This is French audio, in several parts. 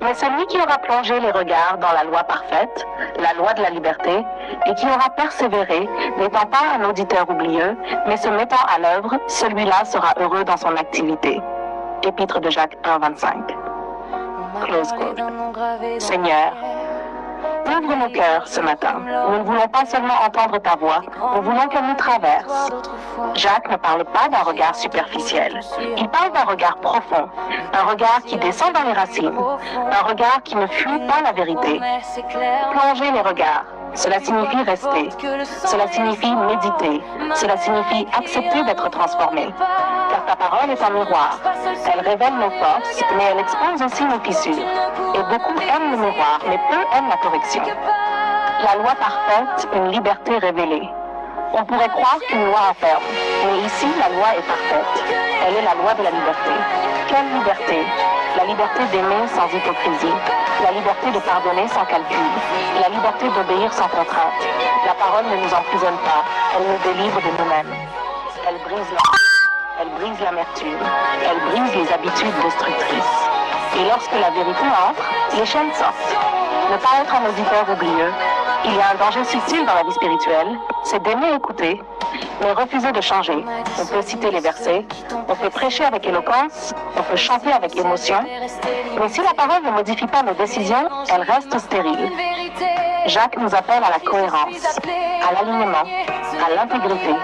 Mais celui qui aura plongé les regards dans la loi parfaite, la loi de la liberté, et qui aura persévéré, n'étant pas un auditeur oublieux, mais se mettant à l'œuvre, celui-là sera heureux dans son activité. Épître de Jacques 1,25. Close quote. Seigneur, ouvre nos cœurs ce matin. Nous ne voulons pas seulement entendre ta voix, nous voulons qu'elle nous traverse. Jacques ne parle pas d'un regard superficiel. Il parle d'un regard profond, un regard qui descend dans les racines, un regard qui ne fuit pas la vérité. Plonger les regards, cela signifie rester, cela signifie méditer, cela signifie accepter d'être transformé. Car ta parole est un miroir. Elle révèle nos forces, mais elle expose aussi nos fissures. Et beaucoup aiment le miroir, mais peu aiment la correction. La loi parfaite, une liberté révélée. On pourrait croire qu'une loi enferme, mais ici, la loi est parfaite. Elle est la loi de la liberté. Quelle liberté? La liberté d'aimer sans hypocrisie, la liberté de pardonner sans calcul, la liberté d'obéir sans contrainte. La parole ne nous emprisonne pas, elle nous délivre de nous-mêmes. Elle brise l'amertume, elle brise les habitudes destructrices. Et lorsque la vérité entre, les chaînes sortent. Ne pas être un auditeur oublieux. Il y a un danger subtil dans la vie spirituelle, c'est d'aimer écouter, mais refuser de changer. On peut citer les versets, on peut prêcher avec éloquence, on peut chanter avec émotion, mais si la parole ne modifie pas nos décisions, elle reste stérile. Jacques nous appelle à la cohérence, à l'alignement, à l'intégrité.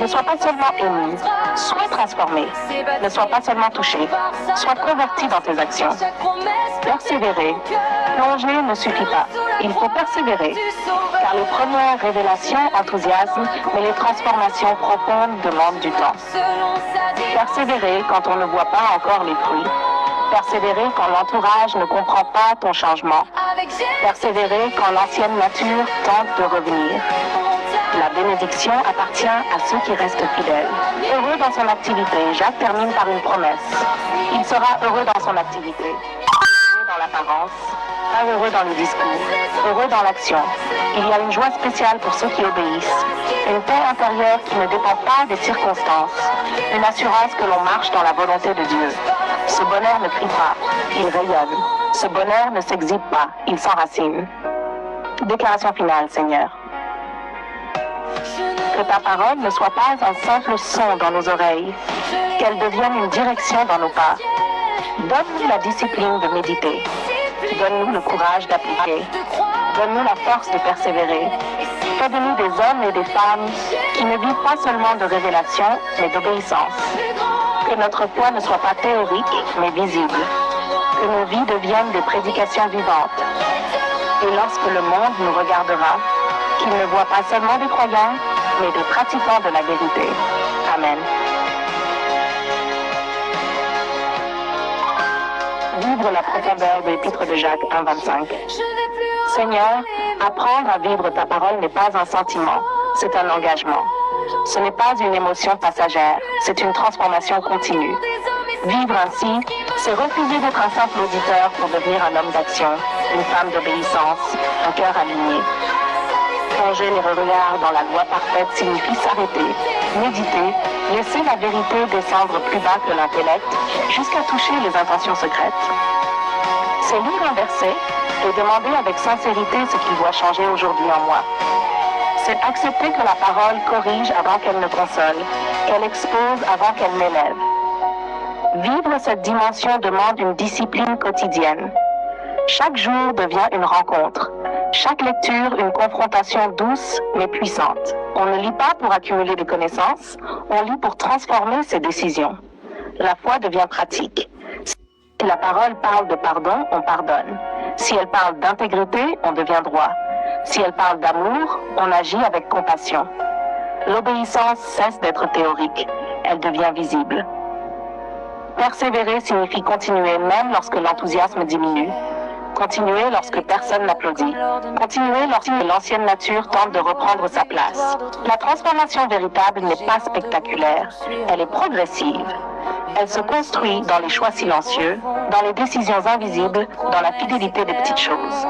Ne sois pas seulement ému, sois transformé. Ne sois pas seulement touché, sois converti dans tes actions. Persévérer, plonger ne suffit pas. Il faut persévérer, car les premières révélations enthousiasment, mais les transformations profondes demandent du temps. Persévérer quand on ne voit pas encore les fruits. Persévérer quand l'entourage ne comprend pas ton changement. Persévérer quand l'ancienne nature tente de revenir. La bénédiction appartient à ceux qui restent fidèles. Heureux dans son activité, Jacques termine par une promesse. Il sera heureux dans son activité. Heureux dans l'apparence, pas heureux dans le discours, heureux dans l'action. Il y a une joie spéciale pour ceux qui obéissent. Une paix intérieure qui ne dépend pas des circonstances. Une assurance que l'on marche dans la volonté de Dieu. Ce bonheur ne crie pas, il rayonne. Ce bonheur ne s'exhibe pas, il s'enracine. Déclaration finale, Seigneur. Que ta parole ne soit pas un simple son dans nos oreilles, qu'elle devienne une direction dans nos pas. Donne-nous la discipline de méditer. Donne-nous le courage d'appliquer. Donne-nous la force de persévérer. Fais de nous des hommes et des femmes qui ne vivent pas seulement de révélation, mais d'obéissance. Que notre foi ne soit pas théorique, mais visible. Que nos vies deviennent des prédications vivantes. Et lorsque le monde nous regardera, qu'il ne voit pas seulement des croyants, mais des pratiquants de la vérité. Amen. Vivre la profondeur de l'Épître de Jacques 1,25. Seigneur, apprendre à vivre ta parole n'est pas un sentiment, c'est un engagement. Ce n'est pas une émotion passagère, c'est une transformation continue. Vivre ainsi, c'est refuser d'être un simple auditeur pour devenir un homme d'action, une femme d'obéissance, un cœur aligné. Plonger les regards dans la loi parfaite signifie s'arrêter, méditer, laisser la vérité descendre plus bas que l'intellect, jusqu'à toucher les intentions secrètes. C'est lire un verset et demander avec sincérité ce qu'il doit changer aujourd'hui en moi. C'est accepter que la parole corrige avant qu'elle ne console, qu'elle expose avant qu'elle m'élève. Vivre cette dimension demande une discipline quotidienne. Chaque jour devient une rencontre. Chaque lecture, une confrontation douce mais puissante. On ne lit pas pour accumuler des connaissances, on lit pour transformer ses décisions. La foi devient pratique. Si la parole parle de pardon, on pardonne. Si elle parle d'intégrité, on devient droit. Si elle parle d'amour, on agit avec compassion. L'obéissance cesse d'être théorique, elle devient visible. Persévérer signifie continuer même lorsque l'enthousiasme diminue. Continuer lorsque personne n'applaudit. Continuer lorsque l'ancienne nature tente de reprendre sa place. La transformation véritable n'est pas spectaculaire, elle est progressive. Elle se construit dans les choix silencieux, dans les décisions invisibles, dans la fidélité des petites choses.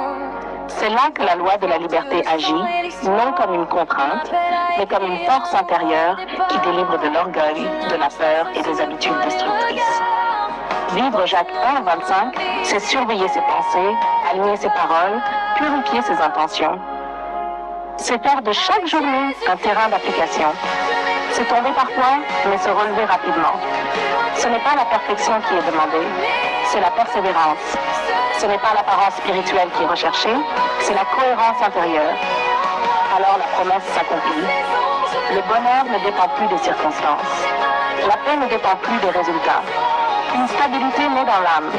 C'est là que la loi de la liberté agit, non comme une contrainte, mais comme une force intérieure qui délivre de l'orgueil, de la peur et des habitudes destructrices. Vivre Jacques 1:25, c'est surveiller ses pensées, aligner ses paroles, purifier ses intentions. C'est faire de chaque journée un terrain d'application. C'est tomber parfois, mais se relever rapidement. Ce n'est pas la perfection qui est demandée, c'est la persévérance. Ce n'est pas l'apparence spirituelle qui est recherchée, c'est la cohérence intérieure. Alors la promesse s'accomplit. Le bonheur ne dépend plus des circonstances. La paix ne dépend plus des résultats. Une stabilité naît dans l'âme.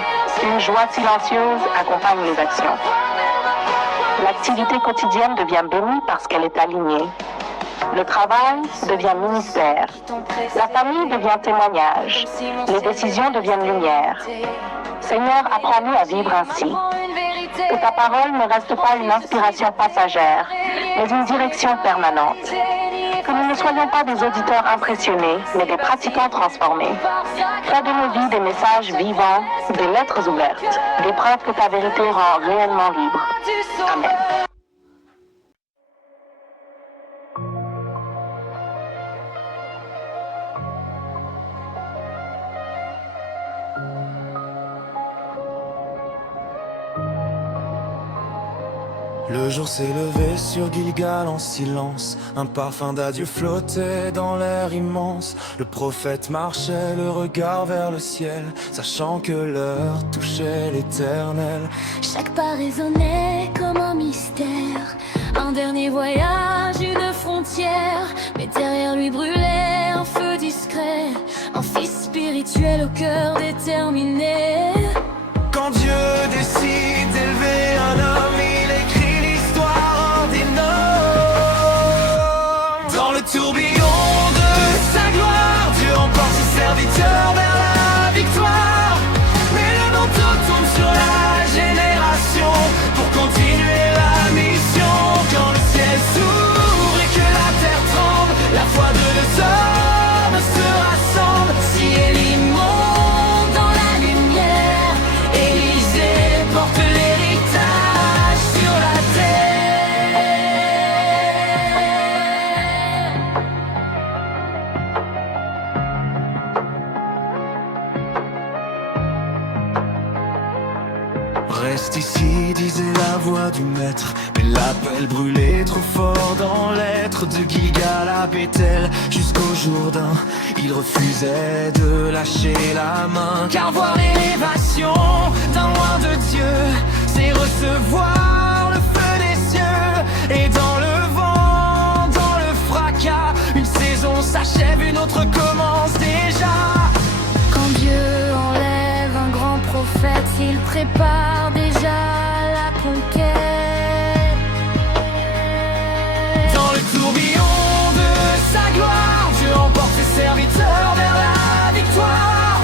Une joie silencieuse accompagne les actions. L'activité quotidienne devient bénie parce qu'elle est alignée. Le travail devient ministère. La famille devient témoignage. Les décisions deviennent lumière. Seigneur, apprends-nous à vivre ainsi. Que ta parole ne reste pas une inspiration passagère, mais une direction permanente. Que nous ne soyons pas des auditeurs impressionnés, mais des pratiquants transformés. Fais de nos vies des messages vivants, des lettres ouvertes, des preuves que ta vérité rend réellement libre. Amen. Le jour s'est levé sur Gilgal en silence. Un parfum d'adieu flottait dans l'air immense. Le prophète marchait, le regard vers le ciel, sachant que l'heure touchait l'éternel. Chaque pas résonnait comme un mystère. Un dernier voyage, une frontière. Mais derrière lui brûlait un feu discret. Un fils spirituel au cœur déterminé. Quand Dieu décide d'élever un homme, il écrit dans le tourbillon de sa gloire, Dieu emporte ses serviteurs vers la victoire. Mais le manteau tombe sur la génération pour continuer la mission. Quand le ciel s'ouvre et que la terre tremble, la foi de deux hommes se rassemble. Si Élie monte dans la lumière, Élisée porte l'héritage sur la terre. Reste ici, disait la voix du maître. Mais l'appel brûlait trop fort dans l'être. De Gilgal à Bethel jusqu'au Jourdain, il refusait de lâcher la main. Car voir l'élévation d'un loin de Dieu, c'est recevoir le feu des cieux. Et dans le vent, dans le fracas, une saison s'achève, une autre commence déjà. Quand Dieu enlève un grand prophète, il prépare déjà la conquête. Dans le tourbillon de sa gloire, Dieu emporte ses serviteurs vers la victoire.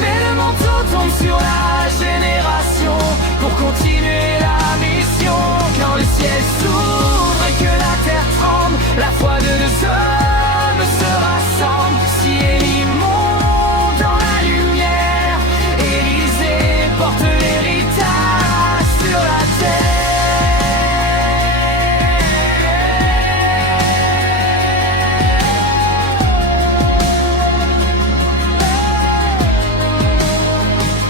Mais le manteau tombe sur la génération pour continuer la mission. Quand le ciel s'ouvre et que la terre tremble, la foi de deux hommes se rassemble. Si Élie monte dans la lumière, Élisée porte l'héritage sur la terre.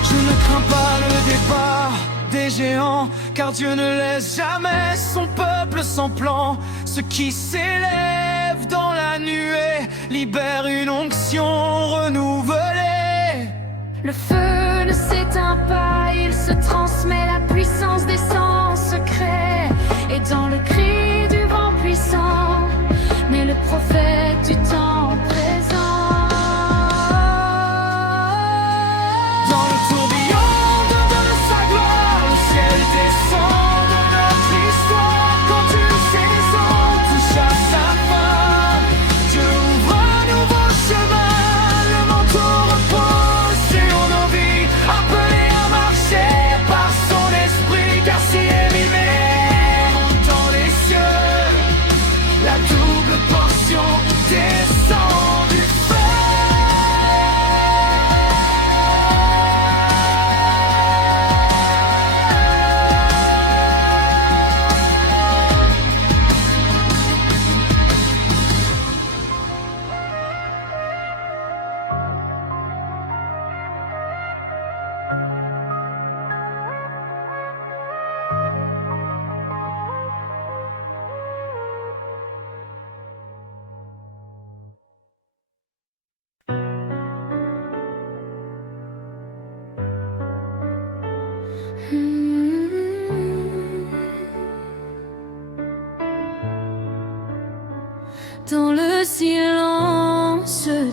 Je ne crains pas le départ des géants, car Dieu ne laisse jamais son peuple sans plan. Ceux qui s'élèvent dans la nuée libèrent une onction renouvelée. Le feu ne s'éteint pas, il se transmet, la puissance descend en secret. Et dans le cri du vent puissant, mais le prophète du temps présent. Dans le tourbillon de sa gloire, le ciel descend de notre histoire. Quand une saison touche à sa fin, Dieu ouvre un nouveau chemin. Le manteau repose sur nos vies, appelés à marcher par son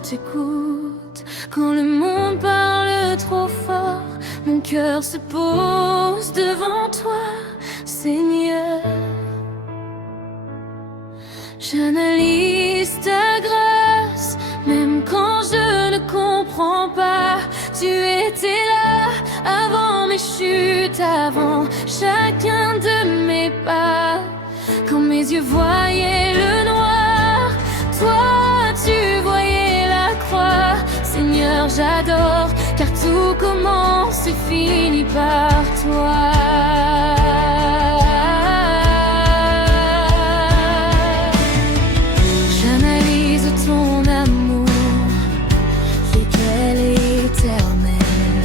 t'écoute. Quand le monde parle trop fort, mon cœur se pose devant toi, Seigneur. J'analyse ta grâce, même quand je ne comprends pas. Tu étais là avant mes chutes, avant chacun de mes pas. Quand mes yeux voyaient le noir, toi tu voyais la croix. Seigneur, j'adore, car tout commence et finit par toi. J'analyse ton amour, lequel est éternel.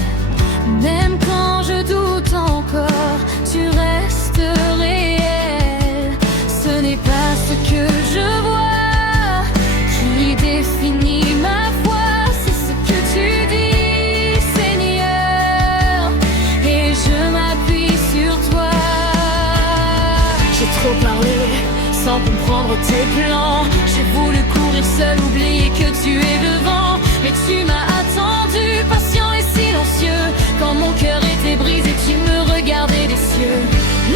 Même quand je doute encore, tu restes réel. Ce n'est pas ce que je vois qui définit ma foi, c'est ce que tu dis, Seigneur, et je m'appuie sur toi. J'ai trop parlé sans comprendre tes plans. J'ai voulu courir seul, oublier que tu es devant. Mais tu m'as attendu, patient et silencieux. Quand mon cœur était brisé, tu me regardais des cieux.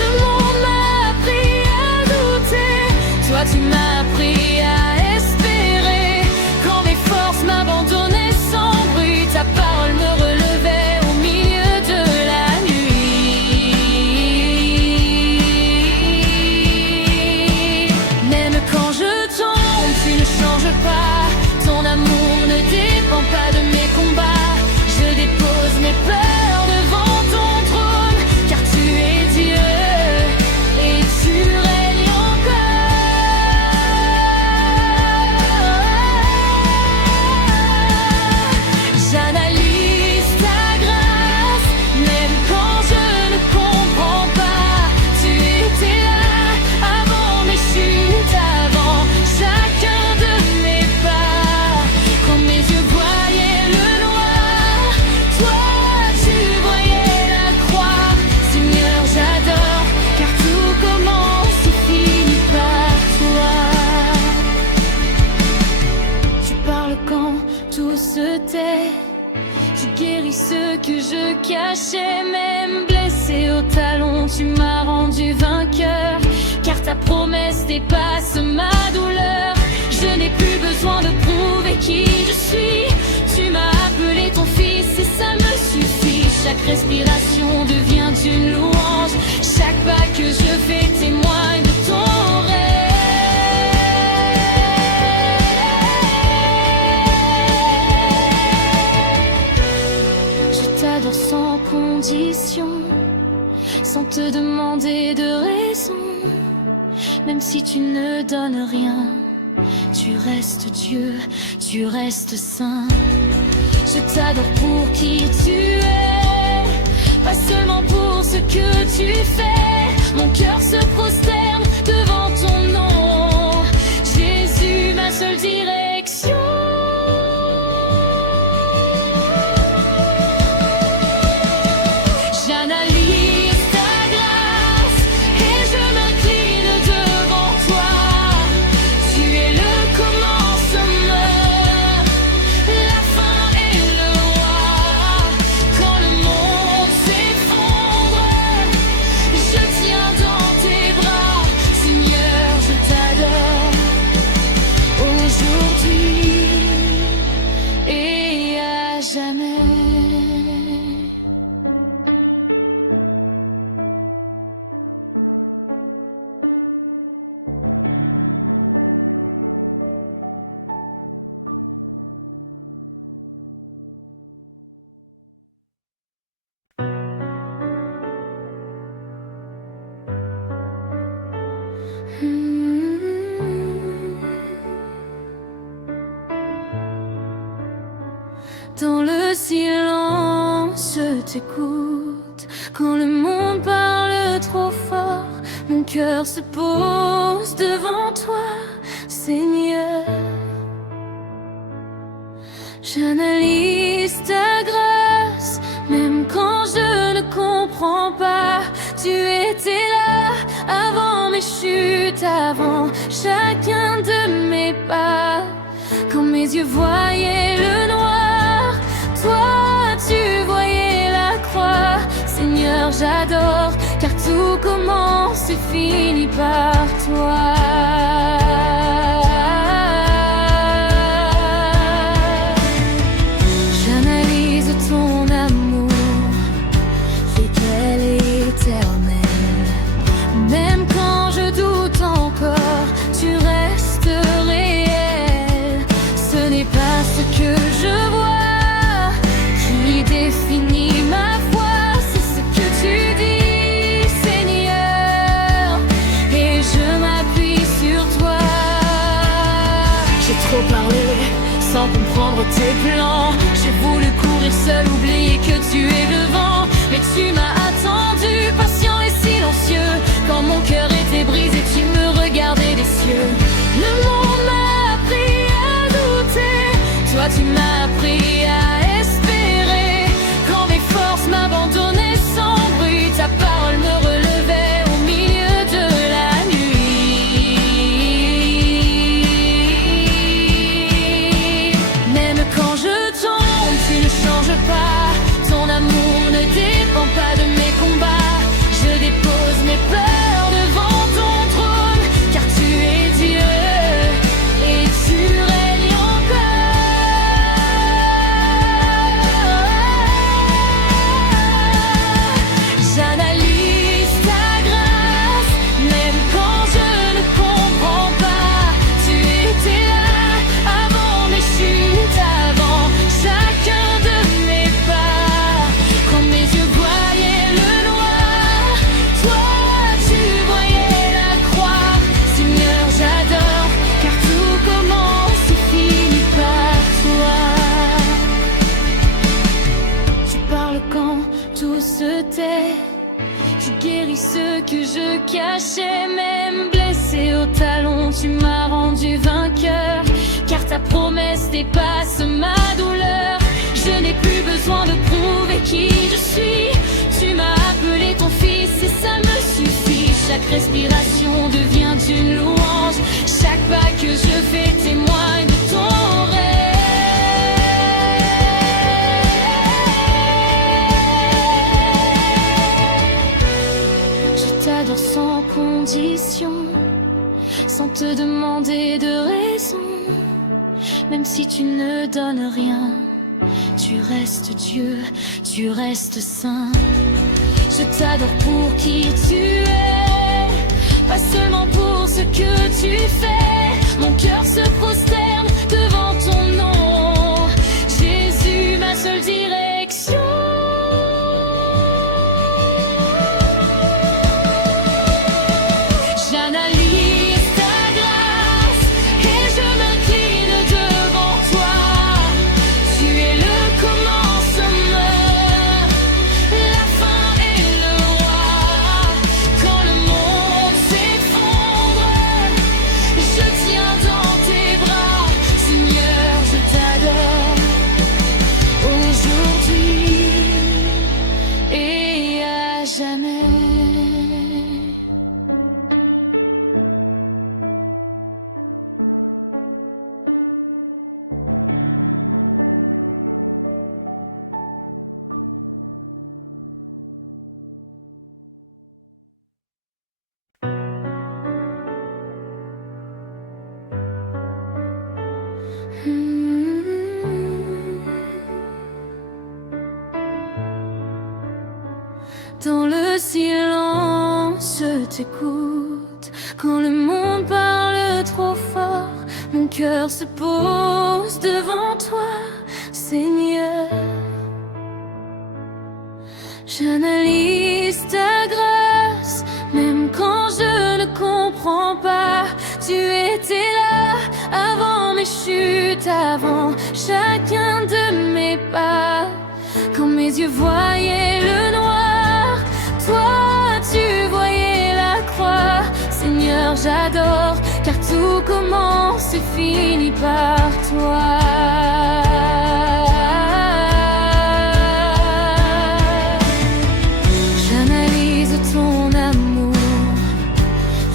Le monde m'a appris à douter, toi tu m'as appris à espérer. Quand mes forces m'abandonnaient sans bruit, ta parole me relevait au milieu de la nuit. Même quand je tombe, tu ne changes pas. Ton amour ne dépend pas de mes combats. Je dépose mes peurs devant ton trône, car tu es Dieu et tu règnes encore. J'analyse ta grâce, même quand je ne comprends pas. Tu étais là avant mes chutes, avant chacun de mes pas. Quand mes yeux voyaient le noir, toi tu voyais la croix. Seigneur, j'adore, car tout commence et finit par toi. Tu parles quand tout se tait, tu guéris ce que je cachais. Même blessé au talon, tu m'as rendu vainqueur, car ta promesse dépasse ma douleur. Je n'ai plus besoin de prouver qui je suis. Tu m'as appelé ton fils et ça me suffit. Chaque respiration devient une louange. Chaque pas que je fais témoigne de ton règne. Je t'adore sans condition, sans te demander de raison. Même si tu ne donnes rien, tu restes Dieu, tu restes saint. Je t'adore pour qui tu es, pas seulement pour ce que tu fais. Mon cœur se prosterne devant ton nom, Jésus, ma seule direction. J'analyse ta grâce et je m'incline devant toi. Tu es le commencement, la fin et le roi. Quand le monde s'effondre, je tiens dans tes bras. Seigneur, je t'adore aujourd'hui et à jamais. Dans le silence, je t'écoute. Quand le monde parle trop fort, mon cœur se pose devant toi, Seigneur. J'analyse ta grâce, même quand je ne comprends pas. Tu étais là avant mes chutes, avant chacun de mes pas. Quand mes mes yeux voyaient le noir, toi tu voyais la croix. Seigneur, j'adore, car tout commence et finit par toi. J'analyse ton amour, fidèle et éternel. Même quand je doute encore, tu restes réel. Ce n'est pas ce que je vois qui définit ma foi, c'est ce que tu dis, Seigneur, et je m'appuie sur toi. J'ai trop parlé sans comprendre tes plans. J'ai voulu courir seul, oublier que tu es devant. Mais tu m'as attendu, patient et silencieux. Quand mon cœur était brisé, tu me regardais des cieux. Le monde m'a appris à douter, toi tu m'as appris à espérer. Quand mes forces m'abandonnaient sans bruit, ta parole me relevait au milieu de la nuit. Même quand je tombe, tu ne changes pas. Ton amour ne dépend pas de mes combats. Je dépose mes peurs devant ton trône, car tu es Dieu et tu règnes encore. J'analyse ta grâce, même quand je ne comprends pas. Tu étais là avant mes chutes, avant chacun de mes pas. Quand mes yeux voyaient le noir, toi tu voyais la croix. Seigneur, j'adore, car tout commence et finit par toi. Tu parles quand tout se tait, tu guéris ce que je cachais. Même blessé au talon, tu m'as rendu vainqueur, car ta promesse dépasse ma douleur. Je n'ai plus besoin de prouver qui je suis. Tu m'as appelé ton fils et ça me suffit. Chaque respiration devient une louange. Chaque pas que je fais témoigne de ton règne. Je t'adore sans condition, sans te demander de raison. Même si tu ne donnes rien, tu restes Dieu, tu restes saint. Je t'adore pour qui tu es, pas seulement pour ce que tu fais. Mon cœur se prosterne devant ton nom, Jésus, ma seule direction. J'analyse ta grâce et je m'incline devant toi. Tu es le commencement, la fin et le roi. Quand le monde s'effondre, je tiens dans tes bras. Seigneur, je t'adore aujourd'hui et à jamais. Dans le silence, je t'écoute. Quand le monde parle trop fort, mon cœur se pose devant toi, Seigneur. J'analyse ta grâce, même quand je ne comprends pas. Tu étais là avant mes chutes, avant chacun de mes pas. Quand mes yeux voyaient le noir, toi tu voyais la croix. Seigneur, j'adore, car tout commence et finit par toi. J'analyse ton amour,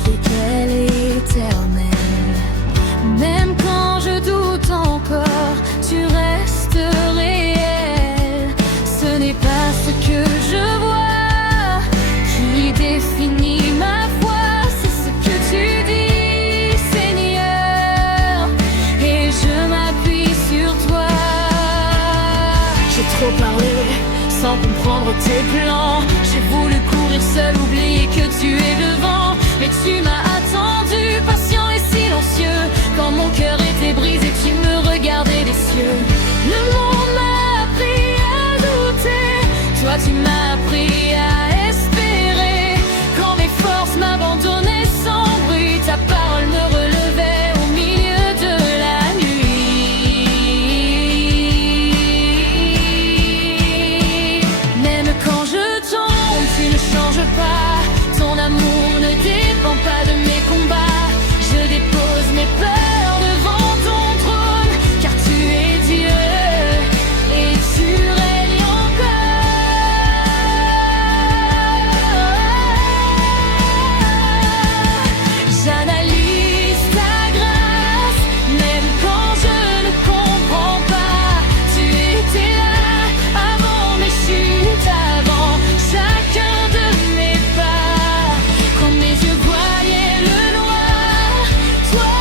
fidèle et éternel. Même quand je doute encore, sans comprendre tes plans. J'ai voulu courir seul, oublier que tu es devant. Mais tu m'as attendu, patient et silencieux. Quand mon cœur était brisé, tu me regardais des cieux. Le monde m'a appris à douter, toi tu m'as appris à espérer. Quand mes forces m'abandonnaient sans bruit, ta parole me relevait au milieu de la nuit. Même quand je tombe, tu ne changes pas. Ton amour ne dépend pas de mes combats. Je dépose mes peurs devant ton trône, car tu es Dieu et tu règnes encore. J'analyse ta grâce, même quand je ne comprends pas. Tu étais là avant mes chutes, avant chacun de mes pas. Quand mes yeux voyaient le noir, toi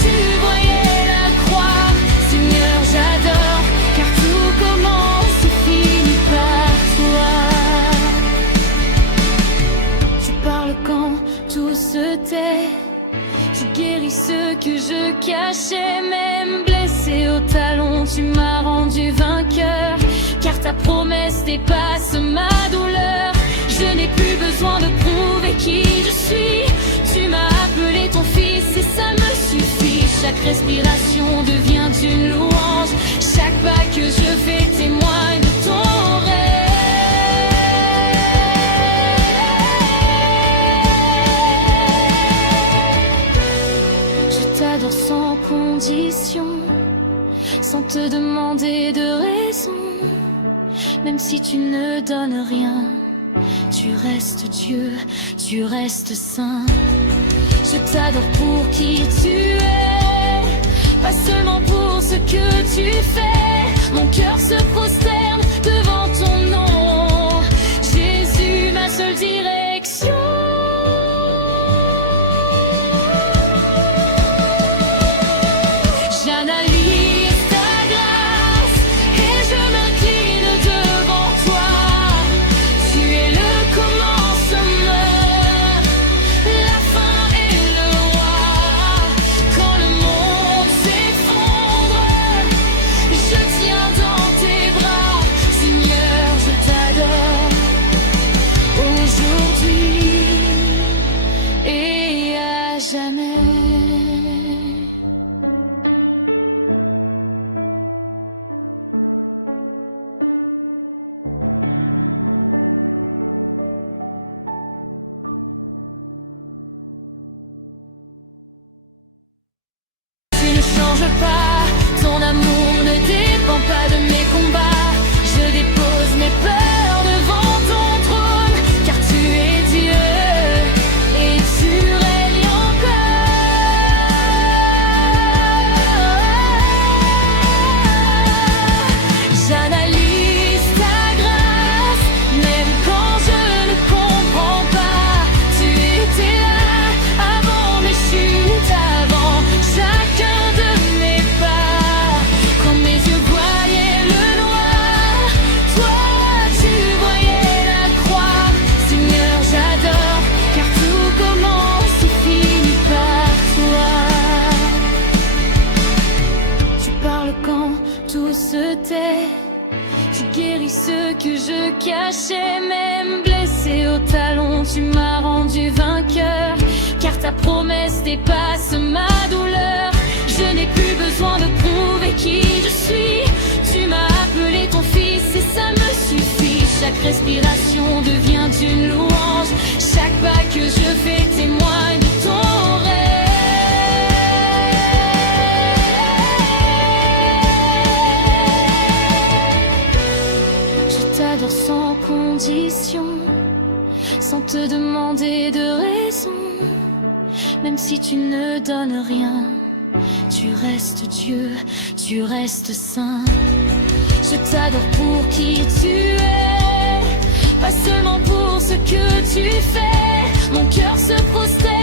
tu voyais la croix. Seigneur, j'adore, car tout commence et finit par toi. Tu parles quand tout se tait. Tu guéris ce que je cachais, même blessé au talon, tu m'as rendu vainqueur. Car ta promesse dépasse ma douleur. Je n'ai plus besoin de prouver qui je suis. Tu m'as appelé ton fils et ça me suffit. Chaque respiration devient une louange. Chaque pas que je fais témoigne de ton règne. Je t'adore sans condition, sans te demander de raison. Même si tu ne donnes rien, tu restes Dieu, tu restes saint. Je t'adore pour qui tu es, pas seulement pour ce que tu fais. Mon cœur se prosterne devant ton nom. Jésus, ma seule direction. J'analyse ta grâce et je m'incline devant toi. Tu es le commencement, la fin et le roi. Quand le monde s'effondre, je tiens dans tes bras. Seigneur, je t'adore aujourd'hui et à jamais. Tu ne changes pas, ton amour ne dépend pas de mes combats. Je dépose mes peurs devant ton trône, car tu es Dieu et tu règnes encore. J'analyse ta grâce, même quand je ne comprends pas. Tu étais là avant mes chutes, avant chacun de mes pas. Quand mes yeux voyaient le noir, toi tu voyais la croix. Seigneur, j'adore, car tout commence et finit par toi. Tu parles quand tout se tait. Tu guéris ce que je cachais, même blessé au talon, tu m'as rendu vainqueur. Car ta promesse dépasse ma douleur. Je n'ai plus besoin de prouver qui je suis. Tu m'as appelé ton fils et ça me suffit. Chaque respiration devient une louange. Chaque pas que je fais témoigne de ton règne. Je t'adore sans condition, sans te demander de raison. Même si tu ne donnes rien, tu restes Dieu, tu restes saint. Je t'adore pour qui tu es, pas seulement pour ce que tu fais. Mon cœur se prosterne